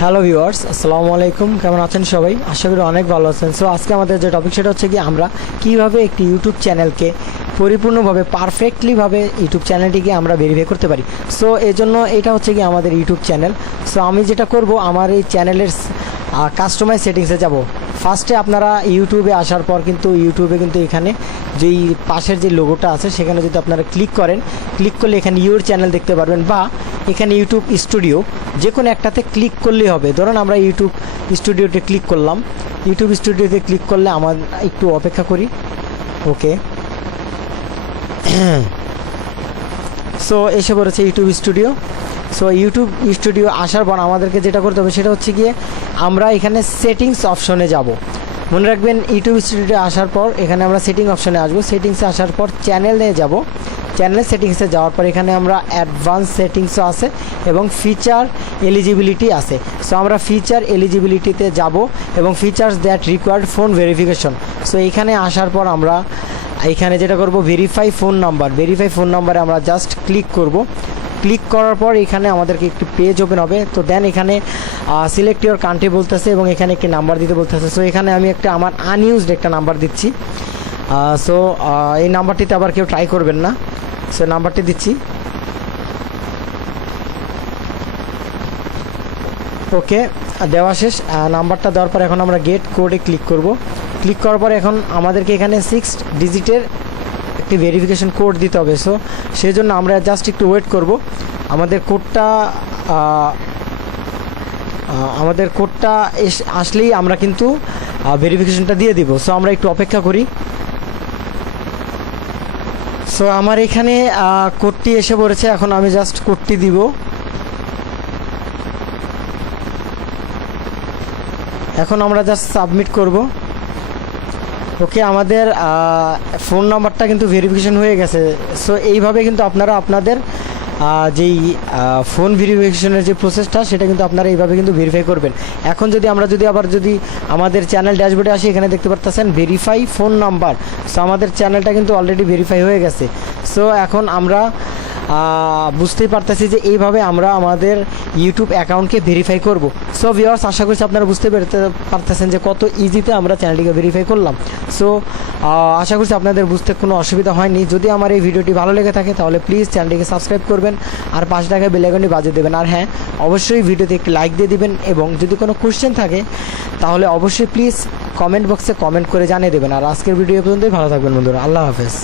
Hello viewers, আসসালামু আলাইকুম। কেমন আছেন সবাই? আশা করি অনেক ভালো আছেন। সো আজকে আমাদের যে টপিক সেটা হচ্ছে কি আমরা কিভাবে একটি ইউটিউব চ্যানেলকে পরিপূর্ণভাবে পারফেক্টলিভাবে ইউটিউব চ্যানেলটিকে আমরা ভেরিফাই করতে পারি। সো এই জন্য এটা হচ্ছে কি আমাদের ইউটিউব চ্যানেল। সো আমি যেটা করব, আমার এই চ্যানেলের কাস্টমাইজ সেটিংসে যাব। ফার্স্টে আপনারা ইউটিউবে আসার পর কিন্তু ইউটিউবে কিন্তু এখানে যেই পাশের যে লোগোটা আছে সেখানে যদি আপনারা ক্লিক করেন, ক্লিক করলে এখানে ইউর চ্যানেল দেখতে পারবেন, বা এখানে ইউটিউব স্টুডিও যে কোনো একটাতে ক্লিক করলেই হবে। ধরুন আমরা ইউটিউব স্টুডিওতে ক্লিক করলাম। ইউটিউব স্টুডিওতে ক্লিক করলে আমার একটু অপেক্ষা করি। ওকে, সো এসে পড়েছে YouTube studio. So YouTube studio আসার পর আমাদেরকে যেটা করতে হবে সেটা হচ্ছে গিয়ে আমরা এখানে সেটিংস অপশনে যাব। মনে রাখবেন, ইউটিউব স্টুডিও আসার পর এখানে আমরা সেটিং অপশনে আসবো। সেটিংসে আসার পর চ্যানেলে যাব। চ্যানেল সেটিংসে যাওয়ার পর এখানে আমরা অ্যাডভান্স সেটিংসও আছে এবং ফিচার এলিজিবিলিটি আছে। সো আমরা ফিচার এলিজিবিলিটিতে যাব এবং features that required phone verification. So এখানে আসার পর আমরা এখানে যেটা করব, verify phone number. Verify phone নাম্বারে আমরা জাস্ট ক্লিক করব। ক্লিক করার পর এখানে আমাদেরকে একটি পেজ ওপেন হবে। তো দেন এখানে সিলেক্ট ইউর কান্ট্রি বলতেছে এবং এখানে একটি নাম্বার দিতে বলতেছে। সো এখানে আমি আমার আনইউজড একটা নাম্বার দিচ্ছি। সো এই নাম্বারটিতে আবার কেউ ট্রাই করবেন না। সো নাম্বারটি দিচ্ছি। ওকে, দেওয়া শেষ। নাম্বারটা দেওয়ার পর এখন আমরা গেট কোডে ক্লিক করব। ক্লিক করার পর এখন আমাদেরকে এখানে 6 ডিজিটের একটি ভেরিফিকেশন কোড দিতে হবে। সো সেই জন্য আমরা জাস্ট একটু ওয়েট করব। আমাদের কোডটা আসলেই আমরা কিন্তু ভেরিফিকেশনটা দিয়ে দিব। সো আমরা একটু অপেক্ষা করি। সো আমার এখানে কোডটি এসে পড়েছে। এখন আমি জাস্ট কোডটি দিব। এখন আমরা জাস্ট সাবমিট করব। ওকে, আমাদের ফোন নাম্বারটা কিন্তু ভেরিফিকেশন হয়ে গেছে। সো এইভাবে কিন্তু আপনারা আপনাদের যেই ফোন ভেরিফিকেশনের যে প্রসেসটা সেটা কিন্তু আপনারা এইভাবে কিন্তু ভেরিফাই করবেন। এখন আমরা যদি আমাদের চ্যানেল ড্যাশবোর্ডে আসি, এখানে দেখতে পারতেছেন ভেরিফাই ফোন নাম্বার। সো আমাদের চ্যানেলটা কিন্তু অলরেডি ভেরিফাই হয়ে গেছে। সো এখন আমরা বুঝতেই পারতেছি যে এইভাবে আমরা আমাদের ইউটিউব অ্যাকাউন্টকে ভেরিফাই করব। সো ভিউয়ার্স, আশা করছি আপনারা বুঝতে পারতেছেন যে কত ইজিতে আমরা চ্যানেলটিকে ভেরিফাই করলাম। সো আশা করছি আপনাদের বুঝতে কোনো অসুবিধা হয়নি। যদি আমার এই ভিডিওটি ভালো লেগে থাকে তাহলে প্লিজ চ্যানেলটিকে সাবস্ক্রাইব করবেন আর পাশে থাকা বেল আইকনটি বাজিয়ে দেবেন। আর হ্যাঁ, অবশ্যই ভিডিওতে একটি লাইক দিয়ে দিবেন এবং যদি কোনো কোশ্চেন থাকে তাহলে অবশ্যই প্লিজ কমেন্ট বক্সে কমেন্ট করে জানিয়ে দেবেন। আর আজকের ভিডিও পর্যন্তই। ভালো থাকবেন বন্ধুরা। আল্লাহ হাফেজ।